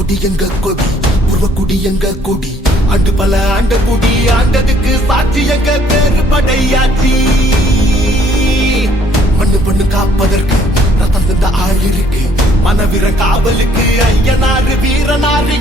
கொடி எங்க கொடி உருவக்குடி எங்க கொடி ஆண்டு பல ஆண்ட குடி ஆண்டதுக்கு சாட்சி எங்க பேரு படையாச்சி மண்ணு பண்ணு காப்பதற்கு ரத்தம் தந்த ஆள் இருக்கு மனவீர காவலுக்கு ஐயனாறு வீரனாறு